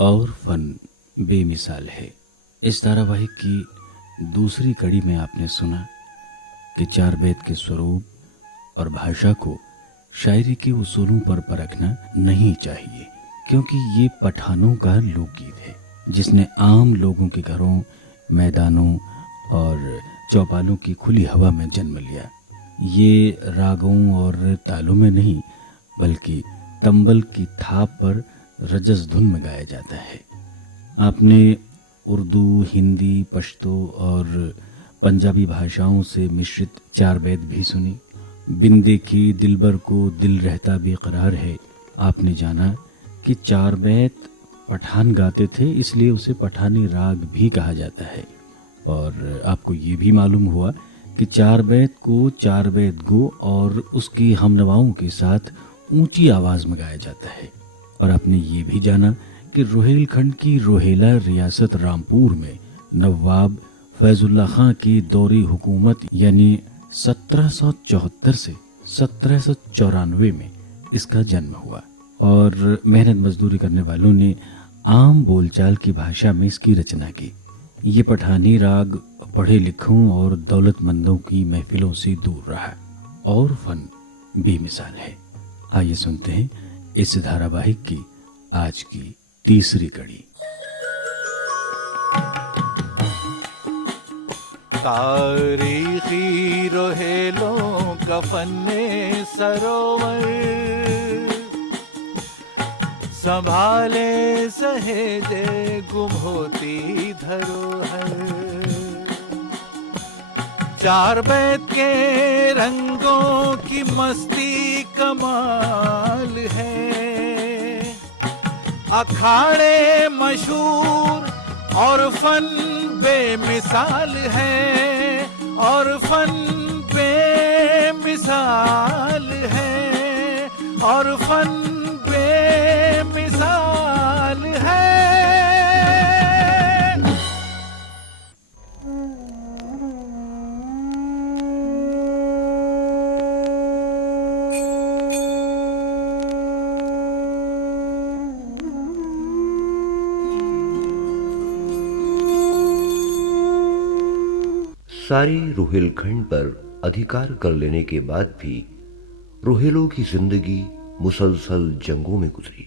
और फन बेमिसाल है। इस धारावाहिक की दूसरी कड़ी में आपने सुना कि चार बेत के स्वरूप और भाषा को शायरी के उसूलों पर परखना नहीं चाहिए, क्योंकि ये पठानों का लोकगीत है जिसने आम लोगों के घरों, मैदानों और चौपालों की खुली हवा में जन्म लिया। ये रागों और तालों में नहीं, बल्कि तंबल की थाप पर रजस धुन में गाया जाता है। आपने उर्दू, हिंदी, पश्तो और पंजाबी भाषाओं से मिश्रित चार बैत भी सुनी। बिन देखी दिलबर को दिल रहता बेकरार है। आपने जाना कि चार बैत पठान गाते थे, इसलिए उसे पठानी राग भी कहा जाता है। और आपको ये भी मालूम हुआ कि चार बैत को चार बैत गो और उसकी हमनवाओं के साथ ऊंची आवाज में गाया जाता है। और आपने ये भी जाना कि रोहेलखंड की रोहेला रियासत रामपुर में नवाब फैजुल्ला खां की दौरी हुकूमत यानी 1774 से 1794 में इसका जन्म हुआ। और मेहनत मजदूरी करने वालों ने आम बोलचाल की भाषा में इसकी रचना की। ये पठानी राग पढ़े लिखों और दौलतमंदों की महफिलों से दूर रहा और फन बेमिसाल है। आइए सुनते हैं इस धारावाहिक की आज की तीसरी कड़ी। तारीखी रोहेलों का फन्ने सरोवर, संभाले सहेजे गुम होती धरोहर। चार बैत के रंगों की मस्ती कमाल है। अखाड़े मशहूर और फन बेमिसाल है, और फन बेमिसाल है, और फन बेमिसाल है। सारी रोहेलखंड पर अधिकार कर लेने के बाद भी रोहेलों की जिंदगी मुसलसल जंगों में गुजरी।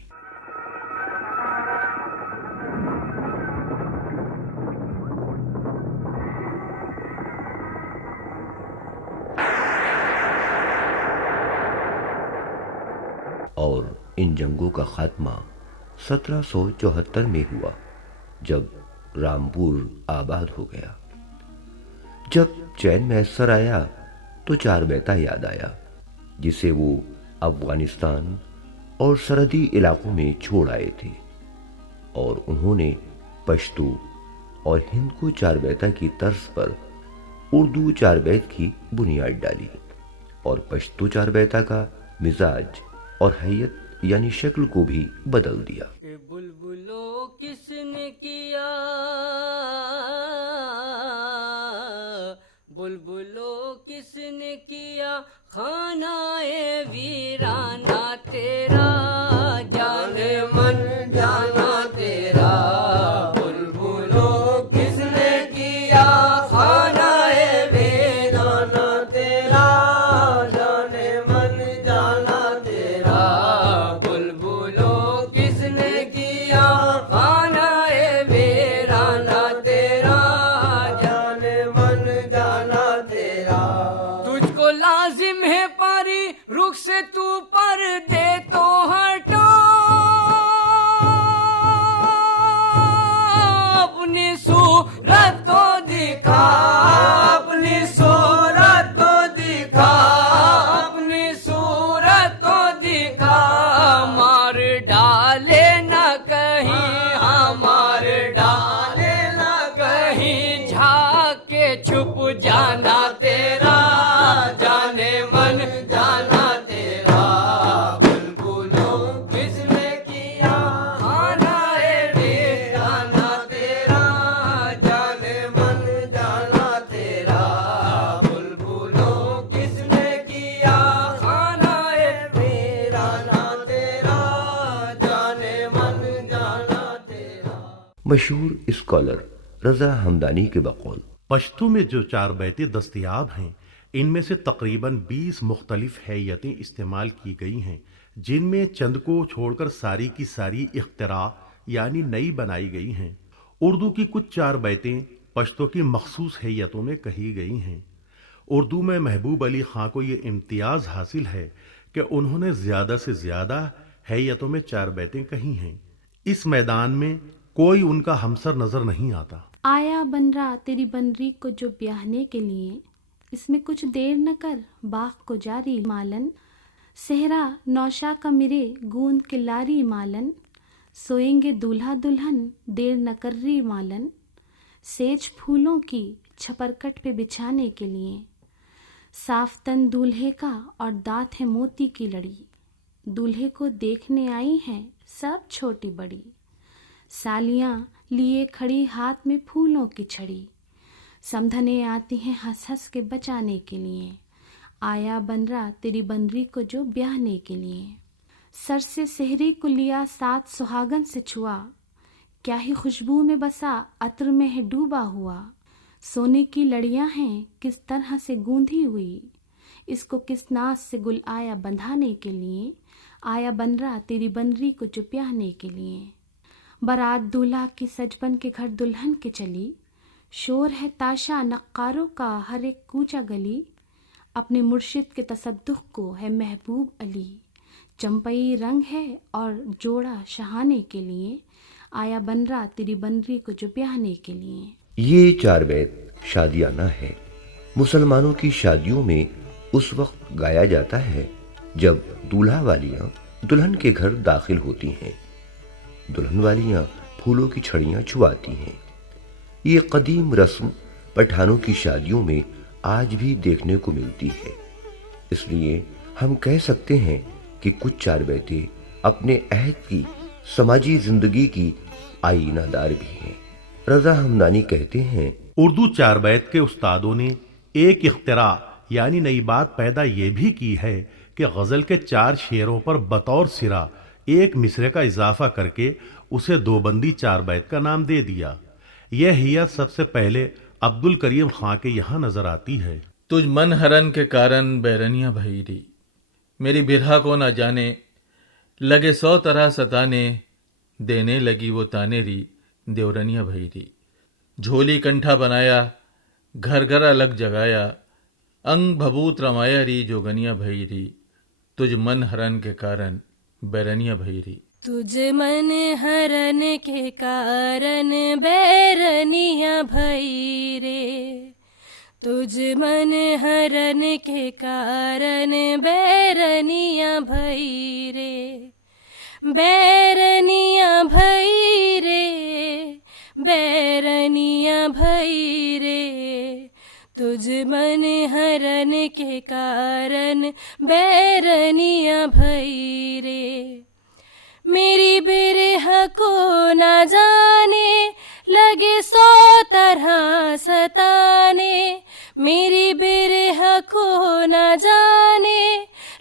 और इन जंगों का खात्मा 1774 में हुआ, जब रामपुर आबाद हो गया। जब चैन मैसर आया तो चार बैता याद आया, जिसे वो अफगानिस्तान और सरहदी इलाकों में छोड़ आए थे। और उन्होंने पश्तो और हिंद को चार बैता की तर्ज पर उर्दू चार बैत की बुनियाद डाली। और पश्तो चार बैता का मिजाज और हैयत यानी शक्ल को भी बदल दिया। कि बुलबुलों किसने किया, बुलबुलों किसने किया खानाए वीराना तेरा, जाने मन जाना तेरा। बुलबुलों किसने किया खानाए वीराना तेरा, जाने मन जाना तेरा। बुलबुलों किसने किया खानाए वीराना तेरा, जाने मन जाना तेरा। तुझको लाजिम है पारी मशहूर स्कॉलर रजा हमदानी के बकौल पश्तो में जो 4 बैतें दस्तयाब हैं, इनमें से तकरीबन 20 मुख्तलिफ हैयतें इस्तेमाल की गई हैं, जिनमें चंद को छोड़कर सारी की सारी इख्तिरा यानी नई बनाई गई हैं। उर्दू की कुछ 4 बैतें पश्तो की मखसूस हैयतों में कही गई हैं। उर्दू में महबूब अली खां को ये इम्तियाज़ हासिल है कि उन्होंने ज़्यादा से ज़्यादा हैयतों में 4 बैतें कही हैं। इस मैदान में कोई उनका हमसर नज़र नहीं आता। आया बनरा तेरी बनरी को जो ब्याहने के लिए, इसमें कुछ देर न कर बाग को जारी मालन, सेहरा नौशा का मिरे गूंद के लारी मालन, सोएंगे दूल्हा दुल्हन देर न कर री मालन, सेज फूलों की छपरकट पे बिछाने के लिए, साफ तन दूल्हे का और दांत है मोती की लड़ी, दूल्हे को देखने आई हैं सब छोटी बड़ी, सालियां लिए खड़ी हाथ में फूलों की छड़ी, समधने आती हैं हंस हंस के बचाने के लिए, आया बनरा तेरी बनरी को जो ब्याहने के लिए, सर से सेहरी को लिया 7 सुहागन से छुआ, क्या ही खुशबू में बसा अत्र में है डूबा हुआ, सोने की लड़ियां हैं किस तरह से गूंधी हुई, इसको किस नाज से गुल आया बंधाने के लिए, आया बनरा तेरी बनरी को जो ब्याहने के लिए, बारात दूल्हा की सजबन के घर दुल्हन के चली, शोर है ताशा नक्कारों का हर एक कूचा गली, अपने मुर्शिद के तसद्दुख को है महबूब अली, चंपई रंग है और जोड़ा शहाने के लिए, आया बनरा तेरी बनरी को जो ब्याहने के लिए। ये 4 बैत शादियाना है। मुसलमानों की शादियों में उस वक्त गाया जाता है जब दूल्हा वालियां दुल्हन के घर दाखिल होती हैं। दुल्हन वालियां फूलों की छड़ियां छुआती हैं। ये कदीम रस्म पठानों की शादियों में आज भी देखने को मिलती है। इसलिए हम कह सकते हैं कि कुछ 4 बैतें अपने अहद की समाजी जिंदगी की आईनादार भी हैं। रजा हमदानी कहते हैं, उर्दू 4 बैत के उस्तादों ने एक इख्तिरा यानी नई बात पैदा ये भी की है कि गज़ल के 4 शेरों पर बतौर सिरा एक मिसरे का इजाफा करके उसे 2 बंदी 4 बैत का नाम दे दिया। यह हियत सबसे पहले अब्दुल करीम खां के यहाँ नजर आती है। तुझ मन हरन के कारण बैरनिया भईरी, मेरी बिरहा को न जाने, लगे 100 तरह सताने, देने लगी वो तानेरी देवरनिया भईरी, झोली कंठा बनाया घर घर अलग जगाया, अंग भभूत रमाया री जोगनिया भईरी, तुझ मन हरन के कारण बैरनिया भईरी। तुझ मन हरन के कारण बैरनिया भईरे, तुझ मन हरन के कारण बैरनिया भईरे, बैरनिया भईरे, बैरनिया भईरे, तुझ मन हरन के कारण बैरनिया भईरे, मेरी बिरह को न जाने लगे 100 तरह सताने, मेरी बिरह को न जाने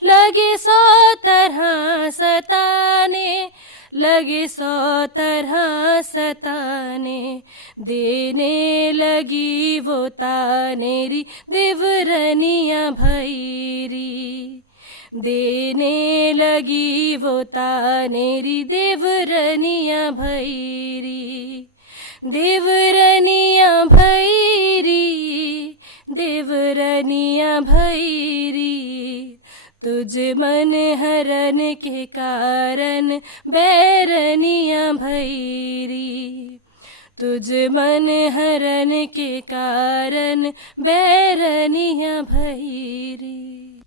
लगे 100 तरह सताने, लगे 100 तरह सताने, देने लगी वो तानेरी देवरनिया भईरी, देने लगी वो तानेरी देवरनिया भईरी, देवरनिया भईरी, देवरनिया भईरी, तुझ मन हरन के कारण बैरनिया भईरी, तुझ मन हरन के कारण बैरनिया भईरी।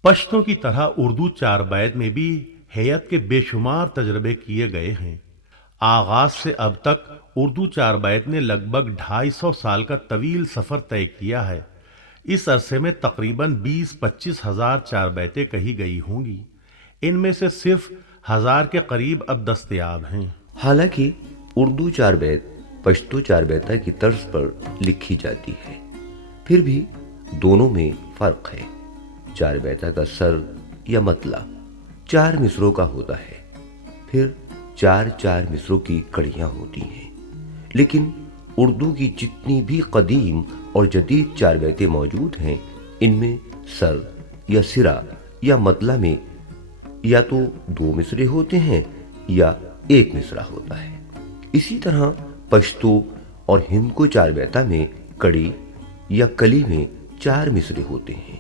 पश्तों की तरह उर्दू 4 बैत में भी हैयत के बेशुमार तजर्बे किए गए हैं। आगाज से अब तक उर्दू 4 बैत ने लगभग 250 साल का तवील सफर तय किया है। इस अरसे में तकरीबन 20-25 हजार 4 बैतें कही गई होंगी। इनमें से सिर्फ 1000 के करीब अब दस्तयाब हैं। हालांकि उर्दू 4 बैत पश्तो 4 बैता की तर्ज पर लिखी जाती है, फिर भी दोनों में फर्क है। 4 बैता का सर या मतला 4 मिसरों का होता है, फिर 4-4 मिसरों की कड़ियां होती हैं। लेकिन उर्दू की जितनी भी कदीम और जदीद चार बैतें मौजूद हैं, इनमें सर या सिरा या मतला में या तो 2 मिसरे होते हैं या 1 मिसरा होता है। इसी तरह पश्तो और हिंद को चार बैता में कड़ी या कली में 4 मिसरे होते हैं,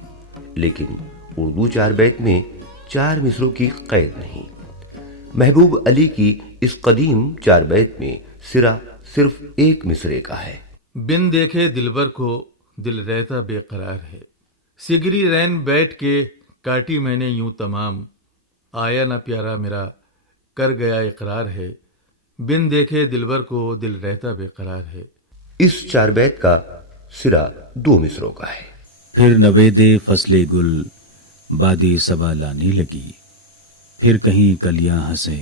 लेकिन उर्दू चार बैत में 4 मिसरों की कैद नहीं। महबूब अली की इस कदीम चार बैत में सिरा सिर्फ 1 मिसरे का है। बिन देखे दिलबर को दिल रहता बेकरार है, सिगरी रैन बैठ के काटी मैंने यूं तमाम, आया ना प्यारा मेरा कर गया इकरार है, बिन देखे दिलबर को दिल रहता बेकरार है। इस चार बैत का सिरा 2 मिसरों का है। फिर नवेदे फसले गुल बादी सबा लाने लगी, फिर कहीं कलियां हंसे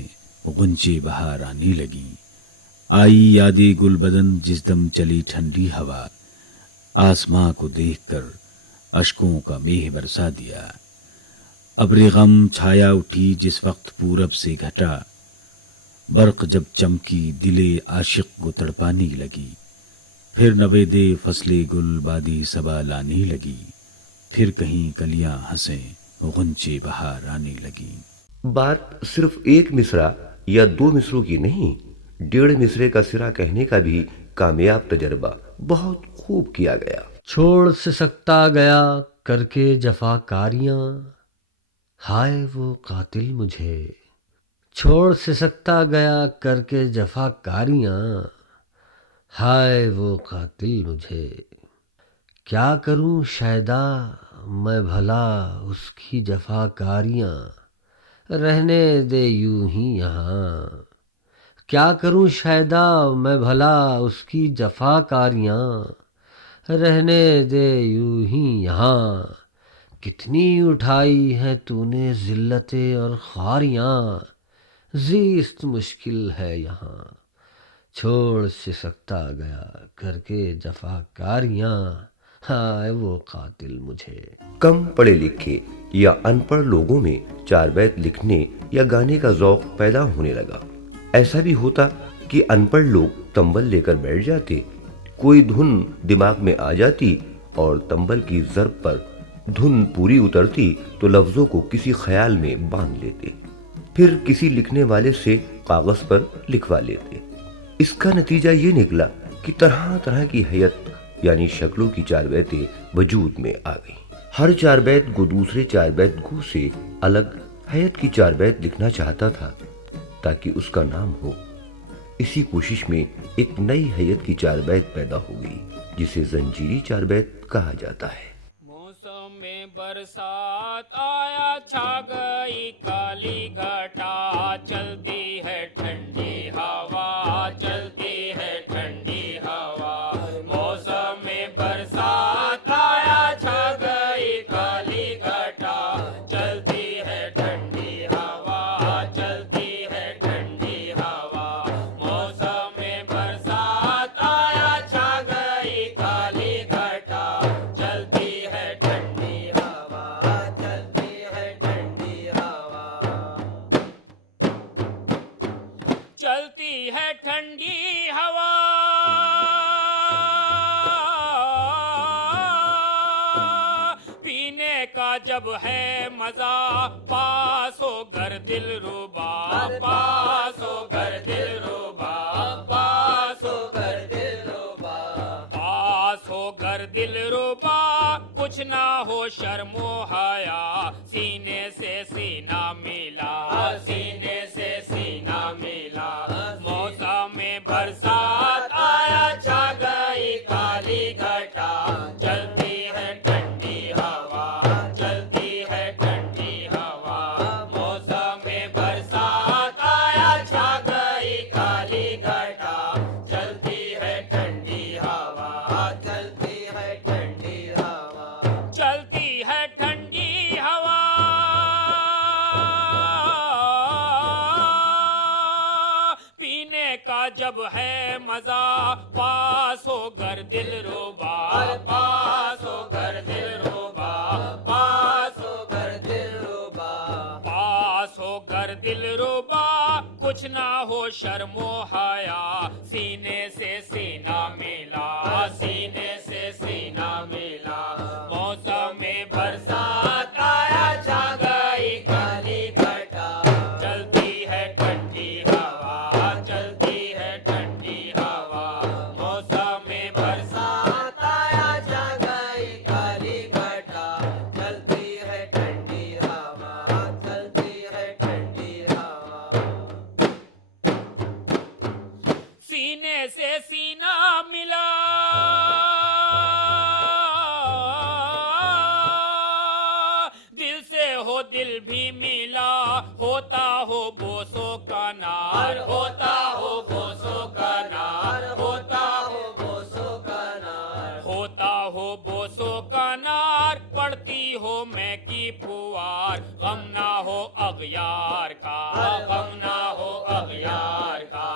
गुंचे बहार आने लगी। आई यादे गुल बदन जिस दम चली ठंडी हवा, आसमां को देखकर अश्कों का मेह बरसा दिया। अब्रे गम छाया उठी जिस वक्त पूरब से घटा, बर्क जब चमकी दिले आशिक को तड़पाने लगी। फिर नवेदे फसले गुल बादी सबा लाने लगी, फिर कहीं कलियां हंसे गुंचे बहार आने लगी। बात सिर्फ 1 मिसरा या 2 मिसरों की नहीं, 1.5 मिसरे का सिरा कहने का भी कामयाब तजर्बा बहुत खूब किया गया। छोड़ से सकता गया करके जफाकारियां, हाय वो कातिल मुझे। छोड़ से सकता गया करके जफाकारियां, हाय वो कातिल मुझे। क्या करूं शायदा मैं भला उसकी जफाकारियां, रहने दे यूं ही यहाँ। क्या करूं शायदा मैं भला उसकी जफाकारियां, रहने दे यूं ही यहाँ। कितनी उठाई है तूने जिल्लतें और ख्वारियां, जीस्त मुश्किल है यहाँ। छोड़ से सकता गया करके जफाकारियां, हाय वो कातिल मुझे। कम पढ़े लिखे या अनपढ़ लोगों में चार बैत लिखने या गाने का ज़ौक़ पैदा होने लगा। ऐसा भी होता कि अनपढ़ लोग तंबल लेकर बैठ जाते, कोई धुन दिमाग में आ जाती और तंबल की ज़रब पर धुन पूरी उतरती तो लफ्ज़ों को किसी ख्याल में बांध लेते, फिर किसी लिखने वाले से कागज़ पर लिखवा लेते। इसका नतीजा ये निकला कि तरह तरह की हैयत यानी शक्लों की चार बैतें वजूद में आ गईं। हर चार बैत को दूसरे चार बैत को से अलग हैयत की चार बैत लिखना चाहता था ताकि उसका नाम हो। इसी कोशिश में एक नई हैयत की चार बैत पैदा हो गई जिसे जंजीरी चार बैत कहा जाता है। मौसम में बरसात आया, छा गई काली घटा, चलती है ठंडी हवा, चलती है ठंडी हवा। मौसम में बरसात आया, छा गई काली घटा, चलती है ठंडी हवा, चलती है ठंडी हवा। मौसम में बरसात आया, छा गई काली घटा, चलती है ठंडी हवा, चलती है ठंडी हवा। चलती है ठंडी हवा, पीने का जब है मजा, पास हो घर दिल रुबा, पास हो घर दिल रुबा, पास हो घर दिल रुबा, पास हो घर दिल रुबा। कुछ ना हो शर्मो हया, सीने से सीना मिला, सीने से सीना मिला। मौसम में बरसात आया, छा गई काली घटा, चलती है ठंडी हवा, चलती है ठंडी हवा। मौसम में बरसात आया, छा गई काली घटा, चलती है ठंडी हवा, चलती है ठंडी हवा, चलती है ठंडी हवा। पीने का जब है मजा, पास हो घर दिल रुबा, पास हो घर दिल रुबा, पास हो घर दिल रुबा, पास हो घर दिल रुबा। कुछ ना हो शर्मो हया, सीने से सीना मिला, सीने से सीना मिला। मौसम में बरसात आया, छा गई काली घटा। चलती है ठंडी हवा, चलती है ठंडी हवा। मौसम में बरसात आया, छा गई काली घटा। चलती है ठंडी हवा, चलती है ठंडी हवा। सीने से सीना मिला, दिल से हो दिल भी मिला। होता हो बोसो का नार, होता हो बोसो का नार, होता हो बोसो का नार, होता हो बोसो का नार। पड़ती हो मैं की फुआर, गम ना हो अगयार का, गम ना हो अगयार का।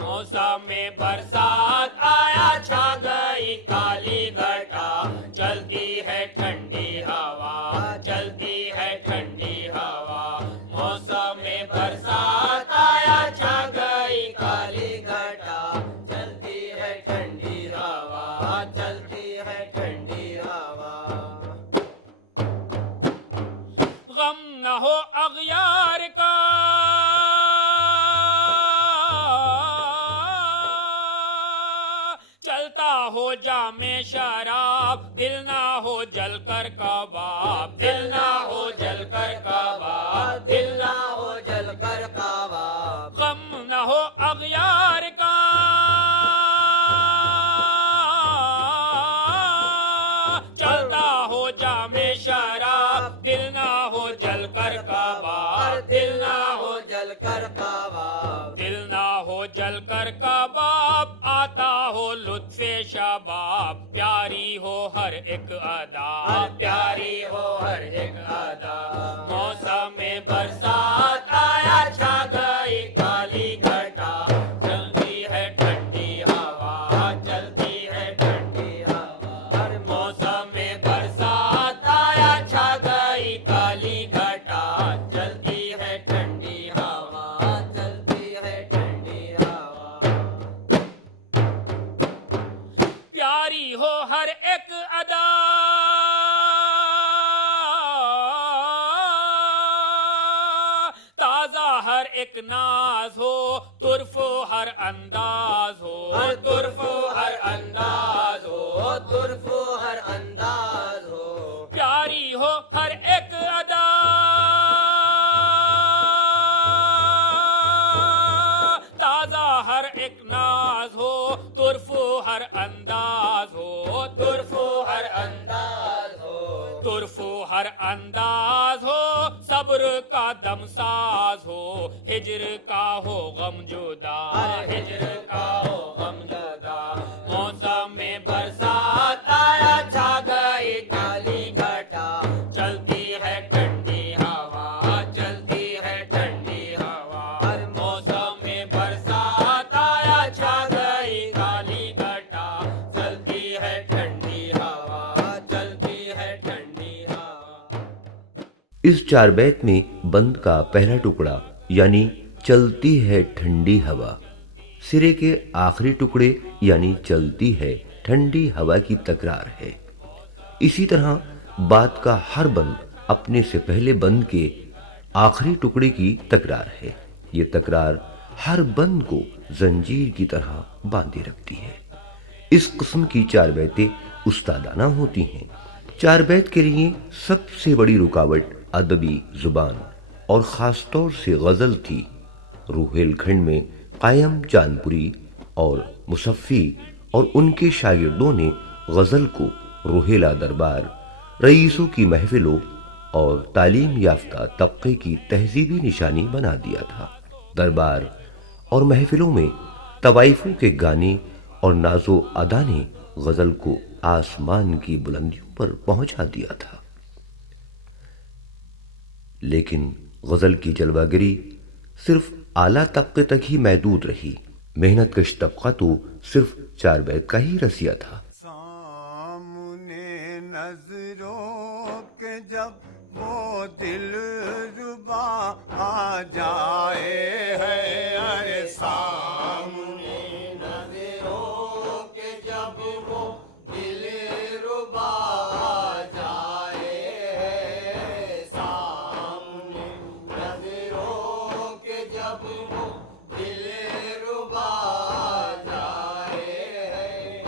मौसम में बरसात आया, छा गई काली घटा। चलती है ठंडी हवा, चलती है ठंडी हवा। मौसम में बरसात आया, छा गई काली घटा। चलती है ठंडी हवा, चलती है ठंडी हवा। गम न हो अगयार का, चलता हो जामे शराब। दिल ना हो जलकर कबाब, दिल ना हो जलकर कबाब, दिल ना हो जलकर कबाब। गम न हो अगयार का, चलता हो जामे शराब। दिल ना हो जलकर कबाब, दिल ना हो जलकर कबाब, दिल ना हो जलकर कबाब। आता हो लुत्फे शबाब, प्यारी हो हर एक अदा, प्यारी हो हर एक अदा। मौसम में बरसात आया, छा गई काली घटा। चलती है ठंडी हवा, चलती है ठंडी हवा। मौसम में बरसात आया, छा गई काली घटा। चलती है ठंडी हवा, चलती है ठंडी हवा। प्यारी हो हर एक अदा, ताजा हर एक नाज हो। तुर्फो हर अंदाज हो, तुर्फो हर अंदाज हो, तुर्फो हर अंदाज हो। प्यारी हो हर एक अदा, ताजा हर एक नाज हो। तुर्फो हर अंदाज हो, तुर्फो हर अंदाज हो, तुर्फो हर अंदाज हो। सब्र का दमसाज हो, हिजर का हो गम जुदा, हिजर का हो गम जुदा। मौसम में बरसात आया, छा गई काली घटा। चलती है ठंडी हवा, चलती है ठंडी हवा। मौसम में बरसात आया, छा गई काली घटा। चलती है ठंडी हवा, चलती है ठंडी हवा। इस चार बैत में बंद का पहला टुकड़ा यानी चलती है ठंडी हवा, सिरे के आखिरी टुकड़े यानी चलती है ठंडी हवा की तकरार है। इसी तरह बात का हर बंद अपने से पहले बंद के आखिरी टुकड़े की तकरार है। ये तकरार हर बंद को जंजीर की तरह बांधे रखती है। इस किस्म की चार बैतें उस्तादाना होती हैं। चार बैत के लिए सबसे बड़ी रुकावट अदबी जुबान और ख़ास तौर से गज़ल थी। रुहेलखंड में कायम चांदपुरी और मुसफ़ी और उनके शागिर्दों ने गज़ल को रुहेला दरबार, रईसों की महफिलों और तालीम याफ्ता तबके की तहजीबी निशानी बना दिया था। दरबार और महफिलों में तवाइफों के गाने और नाजो अदा ने गज़ल को आसमान की बुलंदियों पर पहुंचा दिया था। लेकिन गज़ल की जलवागरी सिर्फ आला तबके तक ही महदूद रही। मेहनतकश तबका तो सिर्फ चार बैत का ही रसिया था। सामने नजरों के जब वो दिल रुबा आ जाए है, अरे सामने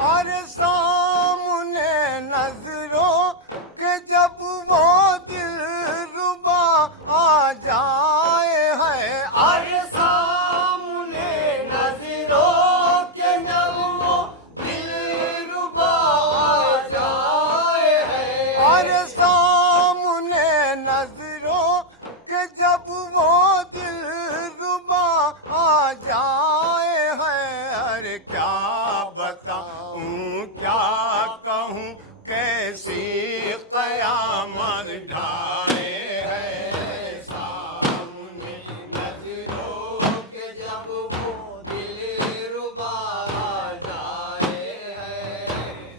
अरे सामने नजरों के जब वो दिल रुबा आ जाए है। अरे सामने नजरों के जब वो दिल रुबा आ जाए है। अरे सामने नजरों के जब वो दिल रुबा आ जाए है। अरे क्या बताऊं क्या कहूं कैसी कयामत ढाए है। सामने नजरों के जब वो दिल रुबा आ जाए है।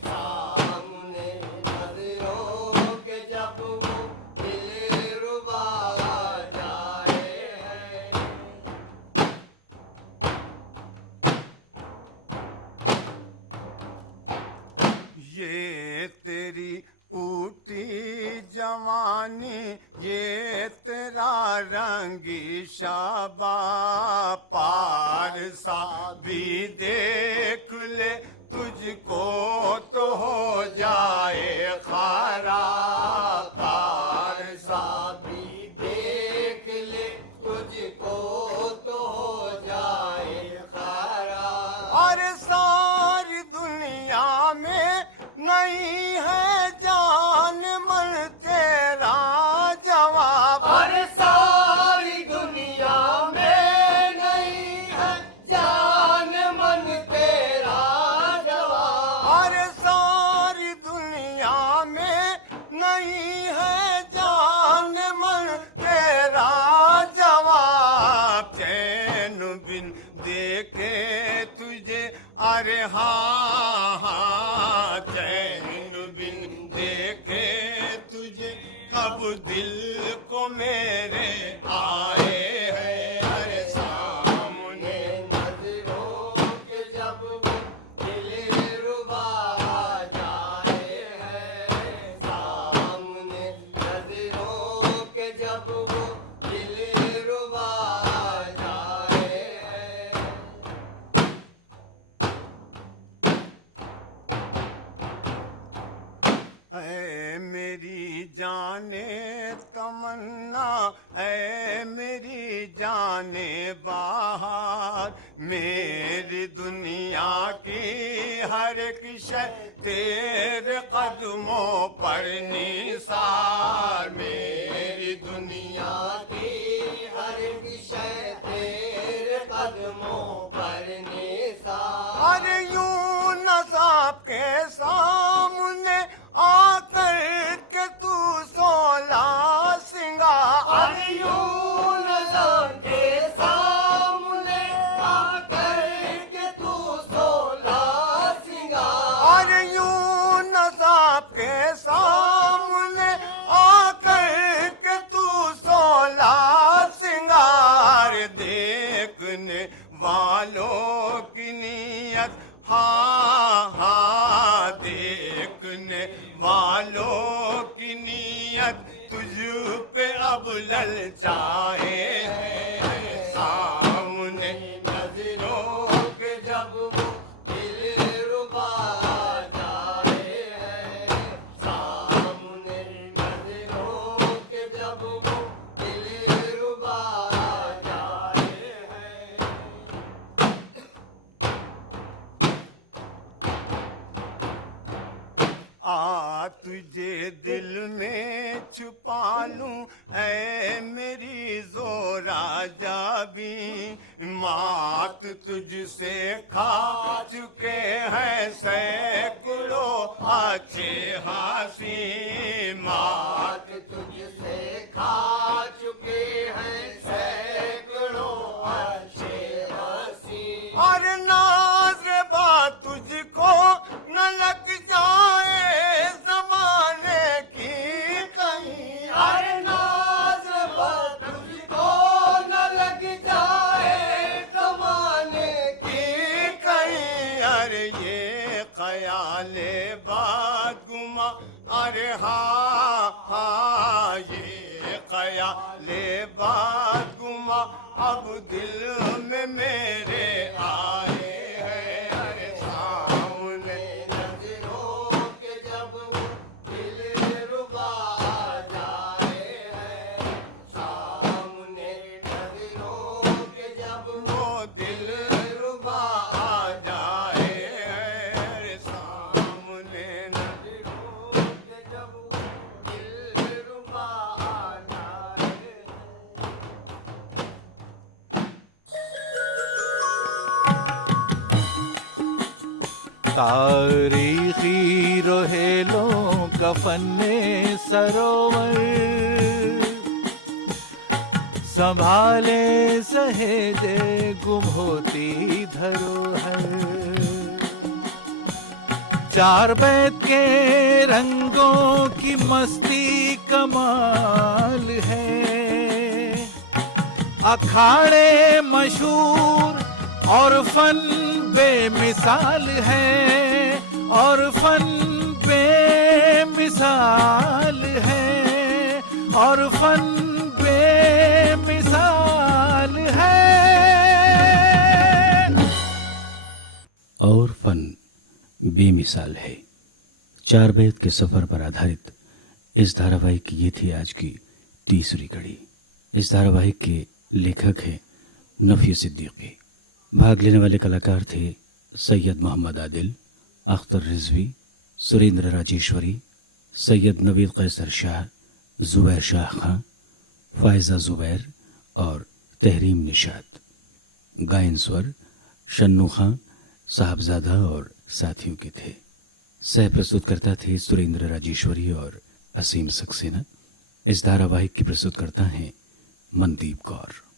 सामने नजरों के जब वो दिल रुबा आ जाए है। ये तेरी ऊटी जवानी ये तेरा रंगी शाबा पारसा भी देख ले तुझको तो हो जाए खारा। पारसा भी देख ले तुझको तो हो जाए खारा। और सारी दुनिया में नहीं है जान मन तेरा जवाब। अरे सारी दुनिया में नहीं है जान मन तेरा जवाब। अरे सारी दुनिया में नहीं है जान मन तेरा जवाब। चैन बिन देखे तुझे अरे हाँ हाँ चैन बिन देखे तुझे कब दिल को मेरे आए है। अरे सामने नजरों के जब वो दिल रुबा आ जाए है। सामने नजरों के जब वो दिल रुबा आ जाए है। ऐ मेरी जाने तमन्ना ऐ मेरी जाने बाहर मेरी दुनिया की हर एक शय तेरे कदमों पर निसार। मेरी दुनिया की हर विषय तेरे कदमों पर निसार। अरे यूं नसाब के सामने आकर के तू सोला सिंगार। अरे यूं नजर के सामने आकर के तू सोला सिंगार। अरे यूं नसाब के सामने आकर के तू सोला सिंगार। देखने वालों की नियत हाँ हाँ देखने वालों की नियत तुझ पे अब ललचाए है। सामने नजरों के जब वो दिल रुबा आ जाए है। सामने नजरों के जब वो दिल रुबा आ जाए है। आ तुझे दिल में छुपा लूं ऐ मेरी जोरा जाबी। मात तुझसे खा चुके हैं सैकड़ों अच्छे हासी। मात तुझसे खा चुके हैं सैकड़ों अच्छे हंसी। और नाज़ बात तुझको न लग जाए जमाने की कहीं। अरे नाज बात तुझको न लग जाए जमाने की कहीं। अरे ये ख्याले बात गुमा अरे हाँ हाँ ये ख्याले बात गुमा अब दिल में मेरे आए हैं। अरे सामने तारीखी रोहेलों का फन्ने सरोवर, संभाले सहेजे गुम होती धरोहर। चार बैत के रंगों की मस्ती कमाल है, अखाड़े मशहूर और फन बेमिसाल है, और फन बेमिसाल है, और फन बेमिसाल है। और फन बेमिसाल है। चार बैत के सफर पर आधारित इस धारावाहिक की ये थी आज की तीसरी कड़ी। इस धारावाहिक के लेखक हैं नफी सिद्दीकी। भाग लेने वाले कलाकार थे सैयद मोहम्मद आदिल, अख्तर रिजवी, सुरेंद्र राजेश्वरी, सैयद नवीद कैसर शाह, जुबैर शाह खां, फायजा जुबैर और तहरीम निशात। गायन स्वर शन्नू खां, साहबजादा और साथियों के थे। सह प्रस्तुतकर्ता थे सुरेंद्र राजेश्वरी और असीम सक्सेना। इस धारावाहिक की प्रस्तुतकर्ता हैं मनदीप कौर।